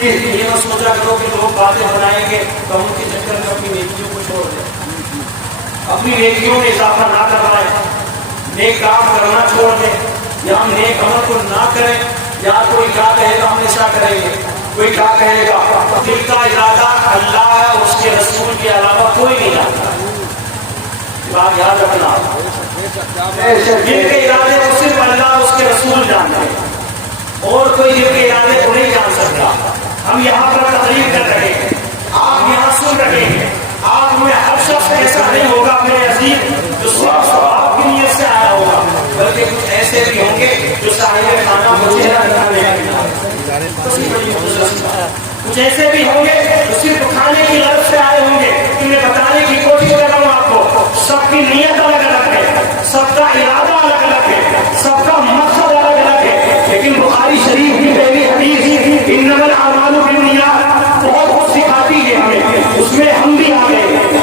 یہ نہ سوچا کرو کہ لوگ باتیں بنائیں گے تو ان کے چکر میں اپنی نیکیوں کو چھوڑ دیں، اپنی نیکیوں میں اضافہ نہ کروائیں، نیک کام کرنا چھوڑ دیں، یا ہم نیک عمل کو نہ کریں، یا کوئی کیا کہے گا ہم ایسا کریں گے، کوئی کیا کہے گا، دل کا ارادہ اللہ ہے اور اس کے رسول کے علاوہ کوئی نہیں جانتا، بات یاد رکھنا، دل کے ارادے کو صرف اللہ اس کے رسول جانتے ہیں، اور کوئی دل کے ارادے کو نہیں جان سکتا۔ ہم یہاں پر تقریر کر رہے ہیں، آپ یہاں سن رہے ہیں، آپ میں ہر شخص ایسا نہیں ہوگا میرے عزیز جو صرف ثواب کی نیت سے آیا ہوگا، بلکہ کچھ ایسے بھی ہوں گے جو صاحب خانہ کو چہرہ دکھانے کے لیے، کچھ ایسے بھی ہوں گے جو صرف کھانے کی غرض سے آئے ہوں گے۔ انہیں بتانے کی کوشش کر رہا ہوں آپ کو، سب کی نیت الگ الگ ہے، سب کا ارادہ الگ الگ ہے، سب کا مقصد الگ الگ ہے، لیکن بخاری شریف کی پہلی حدیث انما الاعمال بالنیات بہت کچھ سکھاتی ہے ہمیں، اس میں ہم بھی آ گئے،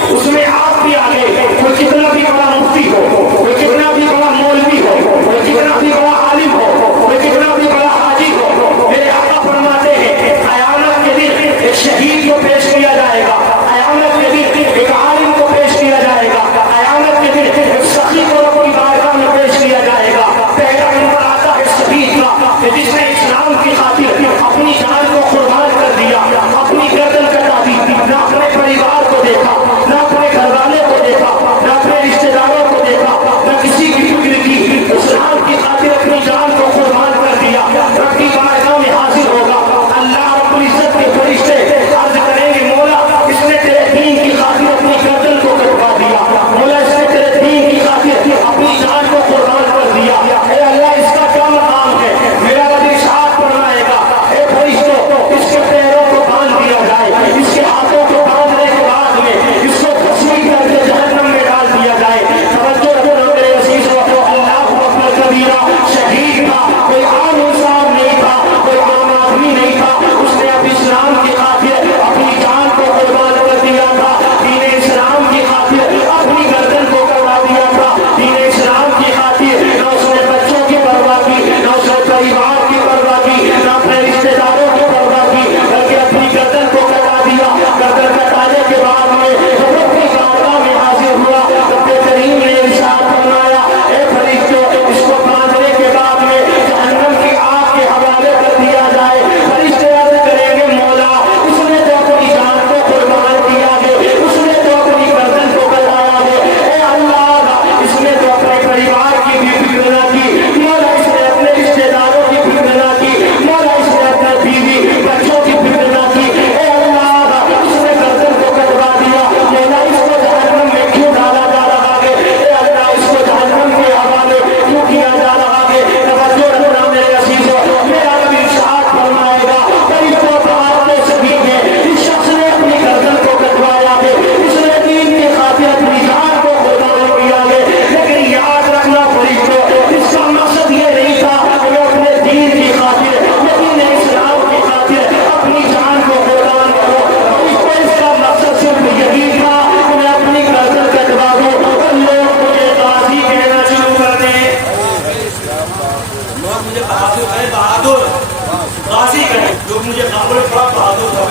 اس میں آپ بھی آ گئے، کوئی کتنا بھی بڑا مفتی ہو، کوئی کتنا بھی بڑا مولوی ہو، کوئی کتنا بھی بڑا عالم ہو، کوئی کتنا بھی بڑا حاجی ہو، میرے آقا فرماتے ہیں قیامت کے دن ایک شہید کو پیش کیا جائے گا، قیامت کے دن ایک عالم کو پیش کیا جائے گا، قیامت کے دن ایک سخی کو اپنی بارگاہ میں پیش کیا جائے گا۔ پہلا نمبر آتا ہے شہید کا، جس نے اسلام کی خاطر اپنی جان کو قربان کر دیا، اپنی گردن کٹا دی، نہ اپنے پریوار کو دیکھا، نہ اپنے گھر والے کو دیکھا، نہ اپنے رشتے داروں کو دیکھا، نہ کسی کی فکر کی، اسلام کی خاطر اپنی جان کو قربان کر دیا، رب کی بارگاہ میں حاضر ہوگا۔ اللہ رب العزت کے فرشتے عرض کریں گے مولا اس نے تیرے دین کی خاطر اپنی گردن کو کٹوا دیا، مولا اس نے تیرے دین کی خاطر اپنی جان کو قربان کر دیا، اے اللہ اس کا کیا مقام ہے؟ میرا رب ارشاد فرمائے گا اے فرشتوں اس کے پیروں کو باندھ دیا جائے، اس کے ہاتھوں کو باندھنے کے بعد میں اس کو تسلیم کر کے جہنم میں ڈال دیا جائے۔ توجہ کرو میرے عزیزو، اللہ اکبر کبیرہ، شہید تھا، کوئی عام انسان نہیں تھا، کوئی عام آدمی نہیں تھا، اس نے اب اسلام کی خاطر اپنی جان کو قربان کر دیا تھا، دین اسلام کی خاطر اپنی گردن کو کروا دیا تھا، دین اسلام کی خاطر نہ اس نے بچوں کی پرواہ کی، نہ اس نے پریوار کی پرواہ کی، نہ اپنے رشتے داروں کی پرواہ کی، بلکہ اپنی گردن کو کٹا دیا۔ گردن کٹانے کے بعد میں جب اپنی بارگاہ میں حاضر ہوا، رب کریم نے ارشاد فرمایا اے فرشتوں اس کو باندھنے کے بعد میں جہنم کی آگ کے حوالے کر دیا جائے۔ فرشتے عرض کریں گے مولا اس نے تو اپنی جان کو قربان کیا ہے، اس نے تو اپنی گردن کو کٹایا ہے، اے اللہ اس نے تو اپنے پریوار کی بھی فکر نہ کی، مولا اس نے اپنے رشتے داروں کی فکر نہ کی، مولا اس نے اپنے بیوی بچوں کی فکر نہ کی، اے اللہ اس نے گردن کو کٹوا دیا، مولا اس کو جہنم میں کیوں ڈالا جا رہا ہے؟ اے اللہ اس کو جہنم کے حوالے کیوں کیا جا رہا ہے؟ توجہ رکھنا میرے عزیزو، میرا رب ارشاد فرمائے گا فرشتوں کو آتے سبھی ہیں اس شخص نے اپنی گردن کو کٹوایا ہے، اس نے دین کی خاطر اپنی جان کو قربان کیا ہے، لیکن یاد رکھنا فرشتوں اس کا مقصد یہ نہیں تھا کہ وہ اپنے دین کی خاطر دین اسلام کی خاطر اپنی جان کو قربان کرو، فرشتوں اس کا مقصد صرف یہی تھا کہ میں اپنی گردن کٹوا دوں اور لوگ مجھے غازی کہنا شروع کر دیں، لوگ مجھے بہادر کہیں، بہادر غازی کہیں، لوگ مجھے بڑا بہادر تھا،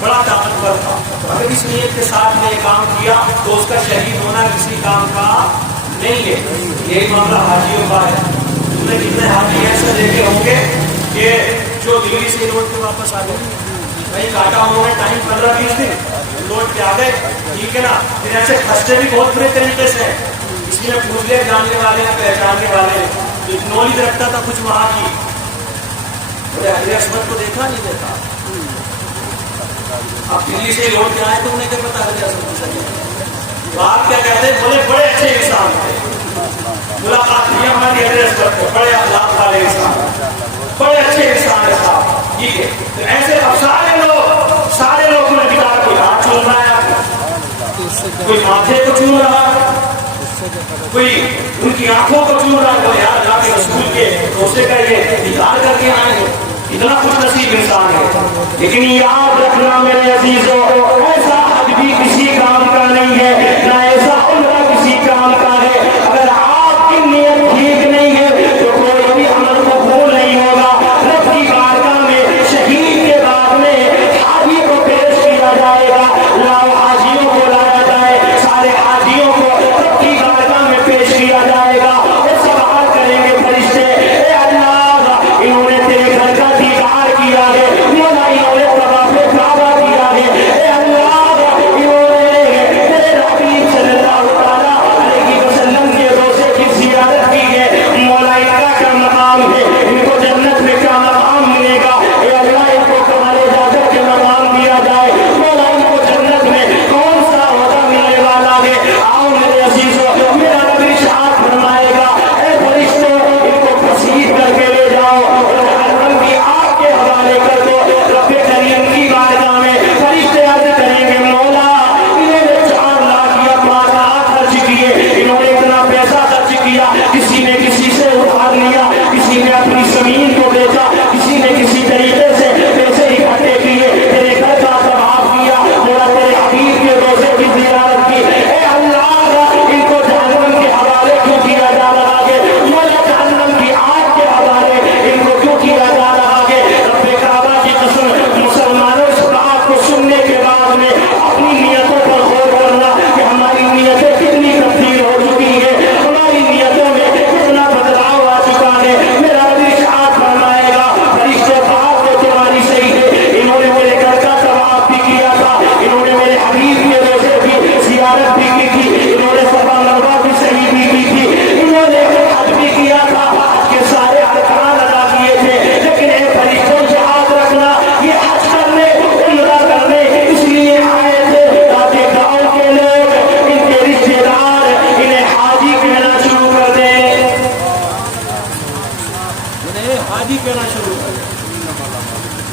بڑا طاقتور تھا۔ اگر اس نیت کے ساتھ میں کام کیا تو اس کا شہید ہونا کسی کام کا نہیں ہے۔ یہ معاملہ حاجیوں کا ہے، تم نے کتنے حاجی ایسے دیکھے ہوں گے کہ جو دلی سے لوٹ کے واپس آ گئے، کہیں کاٹا ہوں گے ٹائم 15-20 دن لوٹ کے آ گئے، ٹھیک ہے نا، پھر ایسے پھنستے بھی بہت برے طریقے سے ہیں، اس لیے پوچھ لے جاننے والے ہیں پہچاننے والے ہیں، نالج رکھتا تھا کچھ وہاں کی، بولے اہل عصمت کو دیکھا نہیں دیکھا، اب دلی سے لوٹ کے آئے تو انہیں کیا پتا اہل عصمت کو صحیح ہے، تو آپ کیا کہتے ہیں؟ بولے بڑے اچھے انسان تھے، ملاقات کی ہماری اہل عصمت کو، بڑے اخلاق والے انسان، بڑے اچھے انسان ہے صاحب، ٹھیک ہے، تو ایسے اب سارے لوگ نے کتاب کوئی ہاتھ چوم رہا ہے، کوئی ماتھے کو چوم رہا ہے، کوئی ان کی آنکھوں کو چوم رہا ہے، یار جا کے رسول کے روزے کا یہ انتظار کر کے آئے ہیں، اتنا خوش نصیب انسان ہے۔ لیکن یاد رکھنا میرے عزیزو، ایسا حج بھی کسی کام کا نہیں ہے، نہ ایسا عمرہ کسی کام کا ہے، اگر آپ کی نیت ٹھیک نہیں ہے تو کوئی بھی عمل قبول نہیں ہوگا۔ رب کی بارگاہ میں شہید کے بعد میں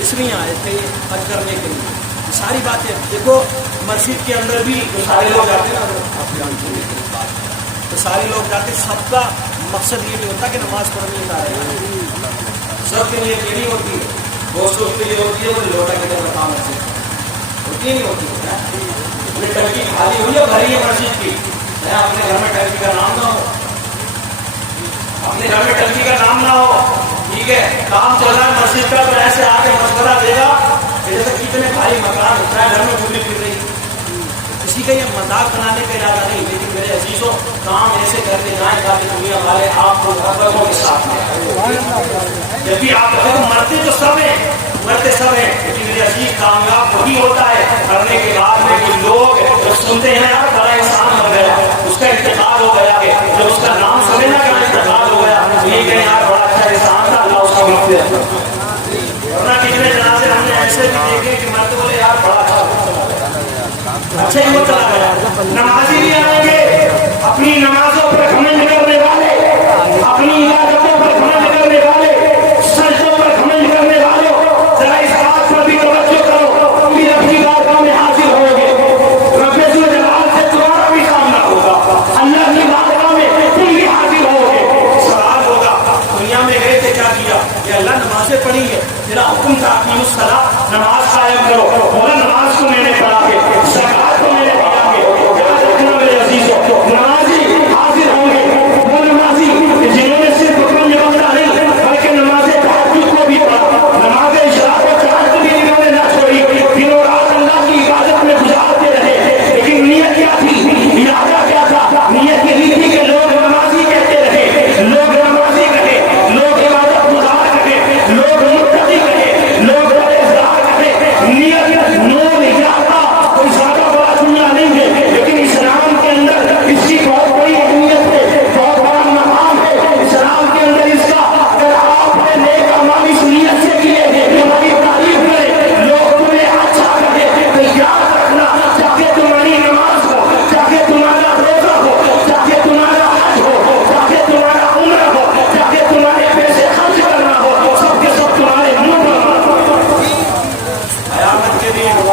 مصری آئے تھے حج کرنے کے لیے. یہ ساری باتیں دیکھو. مسجد کے اندر بھی جو سارے لوگ آتے ہیں نا, آپ جانتے ہیں اس بات, تو سارے لوگ جاتے ہیں. سب کا مقصد یہ نہیں ہوتا کہ نماز پڑھنے کا ہے. سب کے لیے یہ نہیں ہوتی ہے. بہت سو کے لیے ہوتی ہے وہ لوٹا کے لیے کام ہوتی نہیں ہوتی ہے. ٹنکی خالی ہوئی ہے بھری ہے مسجد کی. اپنے گھر میں ٹنکی کا نام نہ ہو, اپنے گھر میں ٹنکی کا نام نہ ہو. ٹھیک ہے, کام چل رہا ہے مسجد کا, تو ایسے آ کے مشورہ دے گا جیسے کتنے بھائی مکان ہوتا ہے گھر میں گھومنے پھر رہی. کسی کا یہ مذاق بنانے کا ارادہ نہیں, لیکن میرے عزیزوں کام ایسے کرتے جائیں تاکہ دنیا والے آپ کو محبتوں کے ساتھ لیں. جب بھی آپ مرتے تو سب ہیں, مرتے سب ہیں, لیکن میرے عزیز کامیاب وہی ہوتا ہے کرنے کے بعد میں کچھ لوگ جو سنتے ہیں یار بڑا انسان بن گیا, اس کا انتقال ہو گیا ہے, جب اس کا نام سنے نا کہ انتقال ہو گیا, یہ کہ یار بڑا اچھا انسان تھا, اللہ اس کا مغفرت. ورنہ کتنے جنازے ہم نے ایسے بھی دیکھے کہ مرتے بولے یار بڑا اچھا ہی وہ چلا گیا. نمازی بھی آئیں گے, اپنی نمازوں پر گھمنڈ کرنے والے, اپنی عبادتوں پر گھمنڈ کرنے والے, سجدوں پر گھمنڈ کرنے والے, ذرا اس بات پر بھی توجہ کرو کہ رب کی بارگاہ میں حاضر ہو گے, رب ذوالجلال سے تمہارا بھی سامنا ہوگا, اللہ کی بارگاہ میں تم بھی حاضر ہو گے. سوال ہوگا دنیا میں گئے تھے کیا کیا, کہ اللہ نمازیں پڑھی ہے, تیرا حکم تھا اقیموا الصلاۃ, نماز قائم کرو, بولا نماز کو میں نے پڑھا ہے, زکات کو میں نے دیا ہے. یاد رکھنا میرے عزیزوں, نمازی حاضر ہوں گے, وہ نمازی جنہوں نے صرف حکم وقت نہیں بلکہ نماز تہجد کو بھی پڑھا, نماز اشراق و چاند کو بھی انہوں نے نہ چھوڑی, دنوں رات اللہ کی عبادت میں گزارتے رہے. لیکن نیت کیا تھی, ارادہ کیا تھا, نیت یہی تھی کہ لوگ نمازی کہتے رہے, لوگ نمازی کہے, لوگ عبادت گزار کہے, لوگ متقی کہے, لوگ پرہیزگار کہے. نیت نور ارادہ کوئی زیادہ بڑا دنیا نہیں ہے, لیکن اسلام کے اندر اس کی بہت بڑی اہمیت ہے, بہت بڑا مقام ہے اسلام کے اندر اس کا. اگر آپ نے نیک اعمال اس نیت سے کیے ہیں تمہاری تعریف کرے, لوگ تمہیں اچھا کہے, تو یاد رکھنا چاہے تمہاری نماز ہو, چاہے تمہارا روزہ ہو, چاہے تمہارا حج ہو, چاہے تمہارا عمرہ ہو, چاہے تمہارے پیسے خرچ کرنا ہو, سب کے سب تمہارے منہ پر قیامت کے دن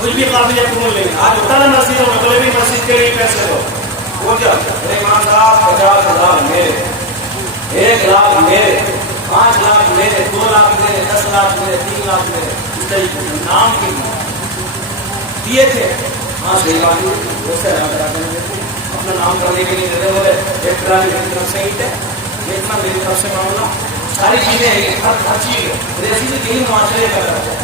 کچھ بھی قابل قبول نہیں. آج ہوتا نا مسجدوں میں, بولے بھی مسجد کے لیے پیسے دو, وہ کیا امام صاحب 50,000 میرے, 1 لاکھ میرے, 5 لاکھ میرے, 2 لاکھ میرے, 10 لاکھ میرے, 3 لاکھ میرے. اس طریقے سے نام کے دیے تھے. ہاں صحیح بات ہے, ویسے اپنا نام کرنے کے لیے دیتے, بولے ایک طرح میری طرف سے عید ہے, اتنا میری طرف سے معاملہ, ساری چیزیں ہیں, ہر چیز ہے. ایسی تو یہی معاشرے کا رہتا ہے,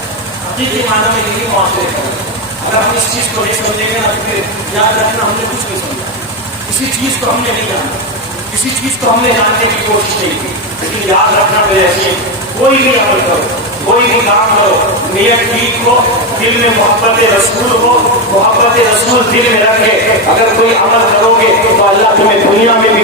حقیقی معنی میں یہی معاشرے کا رہتا ہے. اگر ہم اس چیز کو نہیں سمجھیں گے نا تو پھر یاد رکھنا ہم نے کچھ نہیں سمجھا, کسی چیز کو ہم نے نہیں جانا, کسی چیز کو ہم نے جاننے کی کوشش نہیں کی. لیکن یاد رکھنا میرے عزیز, کوئی بھی عمل کرو, کوئی بھی کام کرو, نیت ٹھیک ہو, دل میں محبت رسول ہو, محبت رسول دل میں رکھے. اگر کوئی عمل کرو گے تو اللہ تمہیں دنیا میں بھی